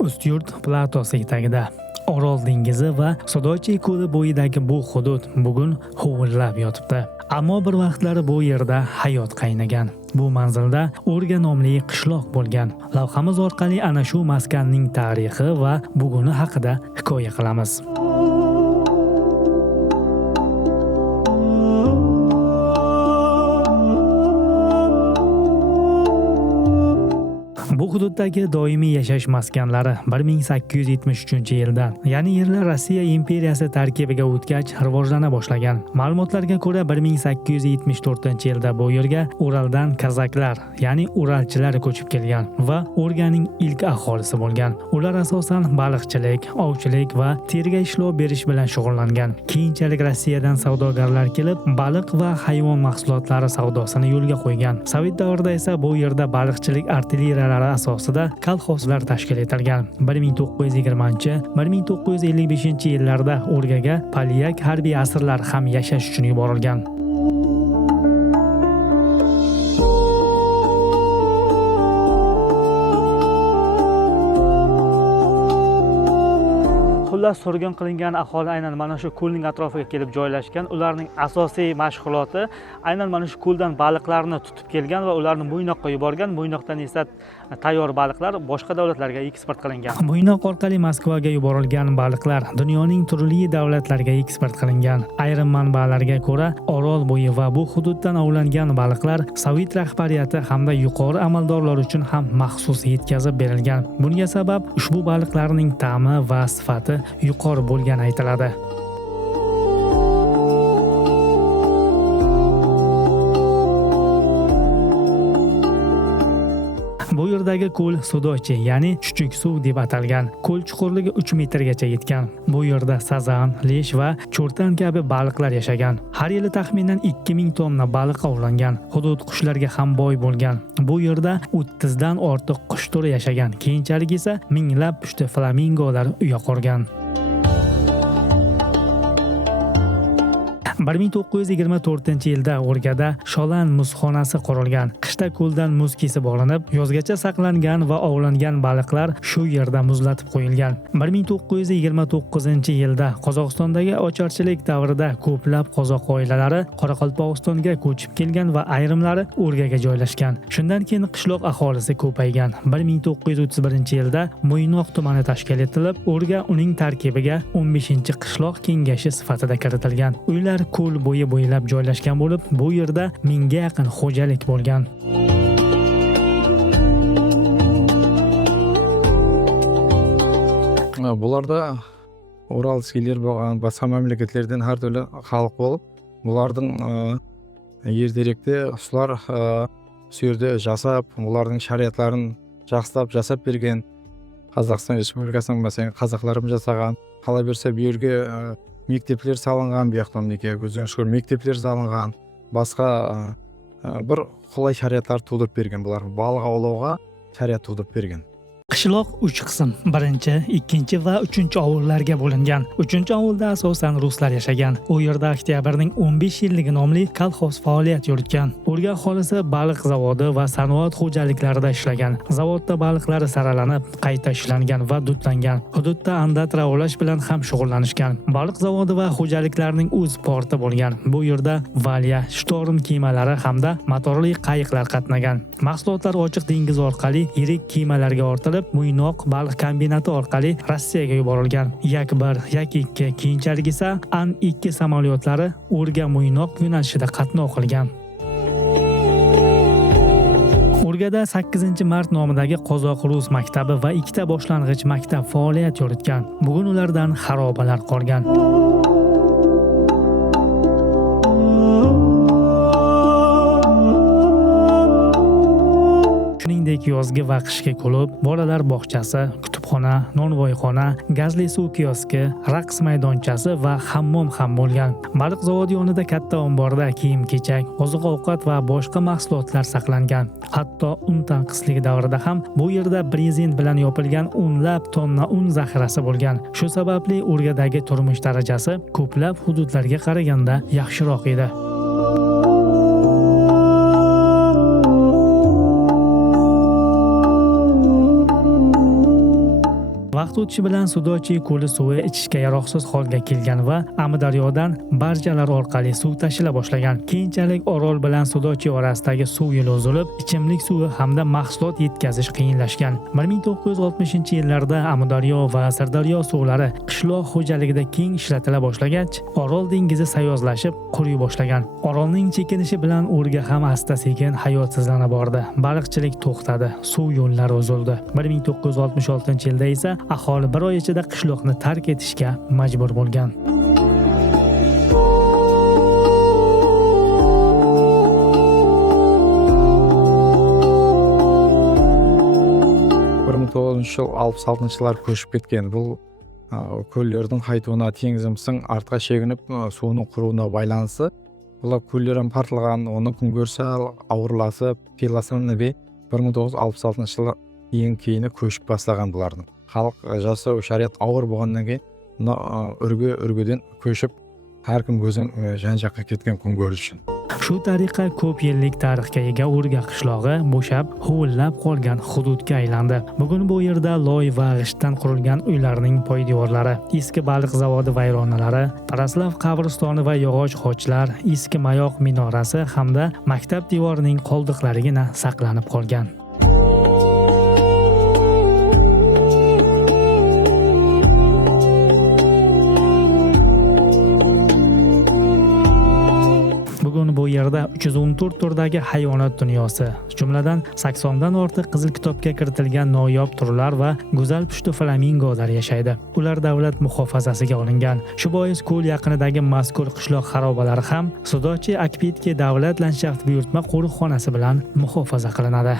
Ustyurt platosi tagida Orol dengizi va Sodoche ko'li bo'yidagi bu hudud bugun huvillab yotibdi. Ammo bir vaqtlar bu yerda hayot qaynagan. Bu manzilda O'rga nomli qishloq bo'lgan. Lavhamiz orqali ana shu maskanning tarixi va buguni haqida hikoya qilamiz. Bu hududdagi doimiy yashash maskanlari 1873-yildan, ya'ni yillar Rossiya imperiyasi tarkibiga o'tgach rivojlana boshlagan. Ma'lumotlarga ko'ra 1874-yilda bu yerga Uraldan kazaklar, ya'ni uralchilar ko'chib kelgan va O'rganing ilk aholisi bo'lgan. Ular asosan baliqchilik, ovchilik va terga ishlov berish bilan shug'ullangan. Keyinchalik Rossiyadan savdogarlar kelib, baliq va hayvon mahsulotlari savdosini yo'lga qo'ygan. Sovet davrida esa bu yerda baliqchilik artilleriyalari asosida kolxozlar tashkil etilgan. 1920-1955-yillarda O'rgaga polyak harbiy asirlar ham yashash uchun yuborilgan. Xullas, surgun qilingan aholi aynan mana shu ko'lning atrofiga kelib joylashgan. Ularning asosiy mashg'uloti aynan mana shu ko'ldan baliqlarni tutib kelgan va ularni Mo'ynoqqa yuborgan. Mo'ynoqdan esa tayyor baliqlar boshqa davlatlarga eksport qilingan. Mo'ynoq orqali Moskvaga yuborilgan baliqlar dunyoning turli davlatlariga eksport qilingan. Ayrim manbalarga ko'ra, Orol bo'yi va bu hududdan ovlangan baliqlar Sovet rahbariyati hamda yuqori amaldorlar uchun ham maxsus yetkazib berilgan. Bunga sabab ushbu baliqlarning ta'mi va sifati yuqori bo'lgani aytiladi. Bu yerdagi ko'l Sodoche, ya'ni chuchuk suv deb atalgan. Ko'l chuqurligi 3 metrgacha yetgan. Bu yerda sazan, lesh va cho'rtan kabi baliqlar yashagan. Har yili taxminan 2000 tonna baliq ovlangan. Hudud qushlarga ham boy bo'lgan. Bu yerda 30 dan ortiq qush turi yashagan. Keyinchalik esa minglab pushti flamingolar uya qurgan. 1924-yilda O'rgada Sholan muzxonasi qurilgan. Qishda ko'ldan muz kesib olinib, yozgacha saqlangan va ovlangan baliqlar shu yerda muzlatib qo'yilgan. 1929-yilda Qozog'istondagi ocharchilik davrida ko'plab qozoq oilalari Qoraqalpog'istonga ko'chib kelgan va ayrimlari O'rgaga joylashgan. Shundan keyin qishloq aholisi ko'paygan. 1931-yilda Mo'ynoq tumani tashkil etilib, O'rga uning tarkibiga 15-qishloq kengashi sifatida kiritilgan. Uylar ko'l bo'yi bo'ylab joylashgan bo'lib, bu yerda 1000 ga yaqin xo'jalik bo'lgan. Bularda Uralskiler bo'lgan boshqa mamlakatlardan har turli xalq bo'lib, bularning erterekte ular shu yerda yashab, ularning shariatlarini jasab bergan. Qozog'iston Respublikasining masalan qozoqlarim jasagan, qala bersa bu yerga mektepler salıngan, bu yoqdamdagi o'zing mektepler salıngan, boshqa bir qulay shariatlar tug'dirib bergan. Bular baliq ovlovga shariat tug'dirib bergan. Qishloq 3 qism, 1-2 va 3-ovullarga bo'lingan. 3-ovulda asosan ruslar yashagan. U yerda Oktyabrning 15 yilligi nomli kolxoz faoliyat yuritgan. O'rga aholisi baliq zavodi va sanoat xo'jaliklarida ishlagan. Zavodda baliqlari saralanib, qayta ishlangan va dudlangan. Hududda andatra ovlash bilan ham shug'ullanishgan. Baliq zavodi va xo'jaliklarning o'z porti bo'lgan. Bu yerda valya, shtorm kemalari hamda motorli qayiqlar qatnagan. Mahsulotlar ochiq dengiz orqali yirik kemalarga ortilib, Mo'ynoq baliq kombinati orqali Rossiyaga yuborilgan. Yak-1, Yak-2, keyinchalik esa An-2 samolyotlari O'rga Mo'ynoq yo'nalishida qatnov qilgan. O'rgada 8-mart nomidagi qozoq-rus maktabi va 2 boshlang'ich maktab faoliyat yuritgan. Bugun ulardan xarobalar qolgan. Shuningdek, yozgi va qishki klub, bolalar bog'chasi, kutubxona, nonvoyxona, gazli suv kioski, raqs maydonchasi va hammom ham bo'lgan. Baliq zavodi yonida katta omborda kiyim-kechak, oziq-ovqat va boshqa mahsulotlar saqlangan. Hatto un tanqisligi davrida ham bu yerda brezent bilan yopilgan o'nlab tonna un zaxirasi bo'lgan. Shu sababli O'rgadagi turmush darajasi ko'plab hududlarga qaraganda yaxshiroq edi. Vaqt o'tishi bilan Sudoche ko'li suvi ichishga yaroqsiz holga kelgan va Amudaryodan barjalar orqali suv tashila boshlagan. Keyinchalik Orol bilan Sudoche orasidagi suv yo'li uzilib, ichimlik suvi hamda mahsulot yetkazish qiyinlashgan. 1960-yillarda Amudaryo va Sirdaryo suvlari qishloq xo'jaligida keng ishlatila boshlagach, Orol dengizi sayozlashib, quriy boshlagan. Orolning chekinishi bilan o'rga ham asta-sekin hayotsizlana bordi. Baliqchilik to'xtadi, suv yo'llari uzildi. 1966-yilda esa aholi bir oy ichida qishloqni tark etishga majbur bo'lgan. Yıl 66-yıllar ko'shib ketgan. Bu ko'llarning qaytuuna tengizimizning ortqa chekinib suvning quruvuuna байланысты. Bular ko'llar ham portlagan, uni kun ko'rsa og'irlashib, fe'l-atrofni 1966-yil keyini ko'shib boshlagan bularni. Xalq jasao shariat og'ir bo'lgandan keyin urgudan ko'shib har kim o'zing jan-joqqa ketgan kun ko'rish uchun. Shu tariqa ko'p yillik tarixga ega O'rga qishlog'i bo'shab, huvillab qolgan hududga aylandi. Bugun bu yerda loy va g'ishtdan qurilgan uylarning poydevorlari, eski baliq zavodi vayronalari, Paraslav qabristoni va yog'och xochlar, eski mayoq minorasi hamda maktab devorining qoldiqlarigina saqlanib qolgan. Bu yerda 314 turdagi hayvonot dunyosi, jumladan 80 dan ortiq qizil kitobga kiritilgan noyob turlar va go'zal pushti flamingolar yashaydi. Ular davlat muhofazasiga olingan. Shu bois ko'l yaqinidagi mazkur qishloq xarobalari ham Sudoche Akpitki davlat landshaft buyurtma qo'riqxonasi bilan muhofaza qilinadi.